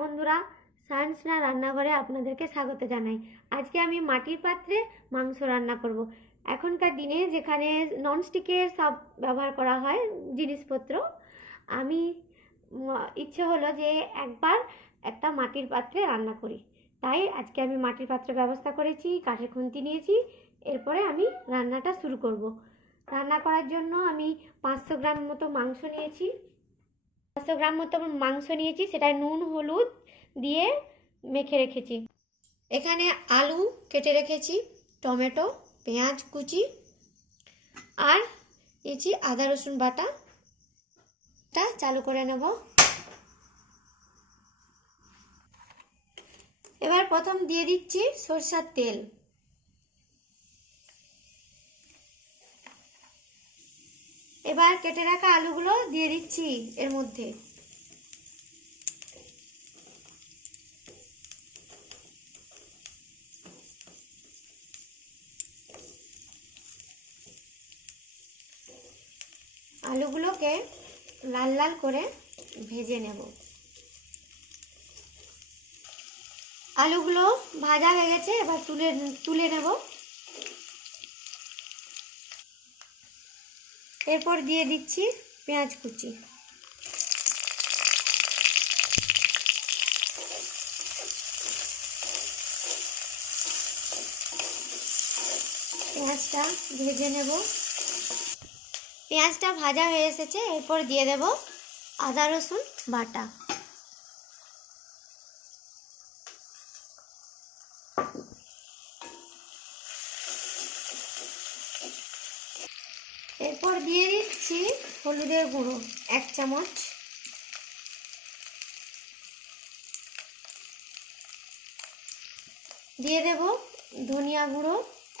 বন্ধুরা, সায়েন্সনা রান্নাঘরে আপনাদেরকে স্বাগত জানাই। আজকে আমি মাটির পাত্রে মাংস রান্না করব। এখনকার দিনে যেখানে ননস্টিকের সব ব্যবহার করা হয় জিনিসপত্র, আমি ইচ্ছে হলো যে একবার একটা মাটির পাত্রে রান্না করি। তাই আজকে আমি মাটির পাত্রে ব্যবস্থা করেছি, কাঠের খুন্তি নিয়েছি। এরপরে আমি রান্নাটা শুরু করব। রান্না করার জন্য আমি 500 গ্রাম মতো মাংস নিয়েছি। 500 গ্রাম মতো মাংস নিয়েছি, সেটা নুন হলুদ দিয়ে মেখে রেখেছি। এখানে আলু কেটে রেখেছি, টমেটো, পেঁয়াজ কুচি আর নিয়েছি আদা রসুন বাটাটা চালু করে নেব। এবার প্রথম দিয়ে দিচ্ছি সরষের তেল। এবার কেটে রাখা আলুগুলো দিয়ে দিচ্ছি এর মধ্যে। আলুগুলোকে লাল লাল করে ভেজে নেব। আলুগুলো ভাজা হয়ে গেছে, এবার তুলে নেব। এরপর দিয়ে দিচ্ছি পেঁয়াজ কুচি। পেঁয়াজটা ভেজে নেব। পেঁয়াজটা ভাজা হয়ে এসেছে, এরপর দিয়ে দেব আদা রসুন বাটা। এরপর দিয়ে দিচ্ছি হলুদের গুঁড়ো 1 চামচ। দিয়ে দেব ধনিয়া গুঁড়ো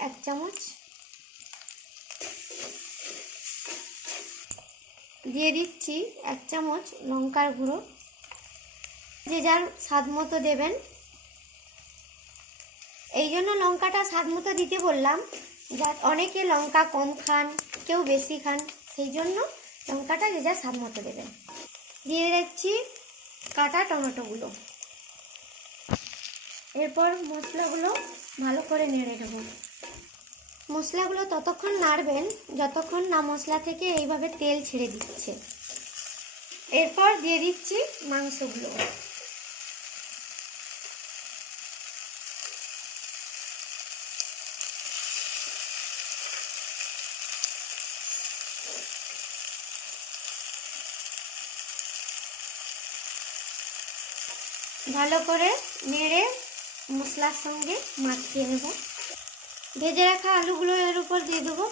1 চামচ। দিয়ে দিচ্ছি 1 চামচ লঙ্কার গুঁড়ো। যে যার স্বাদ মতো দেবেন। এই জন্য লঙ্কাটা স্বাদ মতো দিতে বললাম, যা অনেকে লঙ্কা কম খান, কেউ বেশি খান, সেই জন্য লঙ্কাটা যে যার স্বাদ মতো দেবেন। দিয়ে দিচ্ছি কাটা টমেটোগুলো। এরপর মশলাগুলো ভালো করে নেড়ে দেব। মশলাগুলো ততক্ষণ নাড়বেন যতক্ষণ না মশলা থেকে এইভাবে তেল ছেড়ে দিচ্ছে। এরপর দিয়ে দিচ্ছি মাংসগুলো। ভালো করে নেড়ে মশলার সঙ্গে মাখিয়ে নেব। ভেজে রাখা আলুগুলো এর উপর দিয়ে দেবো।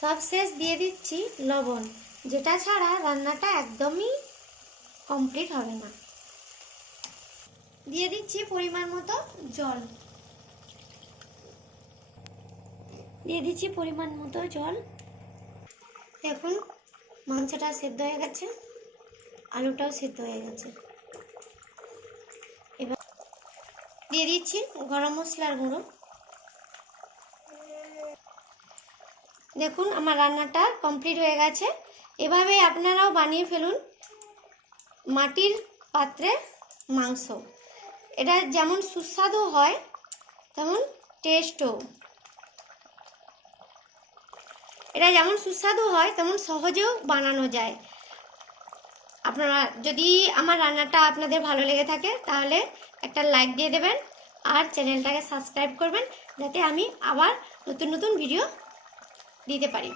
সবশেষ দিয়ে দিচ্ছি লবণ, যেটা ছাড়া রান্নাটা একদমই কমপ্লিট হবে না। দিয়ে দিচ্ছি পরিমাণ মতো জল। দেখুন মাংসটা সেদ্ধ হয়ে গেছে, আলুটাও সেদ্ধ হয়ে গেছে। এবার দিয়ে দিচ্ছি গরম মশলার গুঁড়ো। দেখুন আমার রান্নাটা কমপ্লিট হয়ে গেছে। এভাবে আপনারাও বানিয়ে ফেলুন মাটির পাত্রে মাংস। এটা যেমন সুস্বাদু হয় তেমন টেস্টও। এটা যেমন সুস্বাদু হয় তেমন সহজেও বানানো যায়। আপনারা যদি আমার রান্নাটা আপনাদের ভালো লেগে থাকে তাহলে একটা লাইক দিয়ে দেবেন আর চ্যানেলটাকে সাবস্ক্রাইব করবেন, যাতে আমি আবার নতুন নতুন ভিডিও দিতে পারি।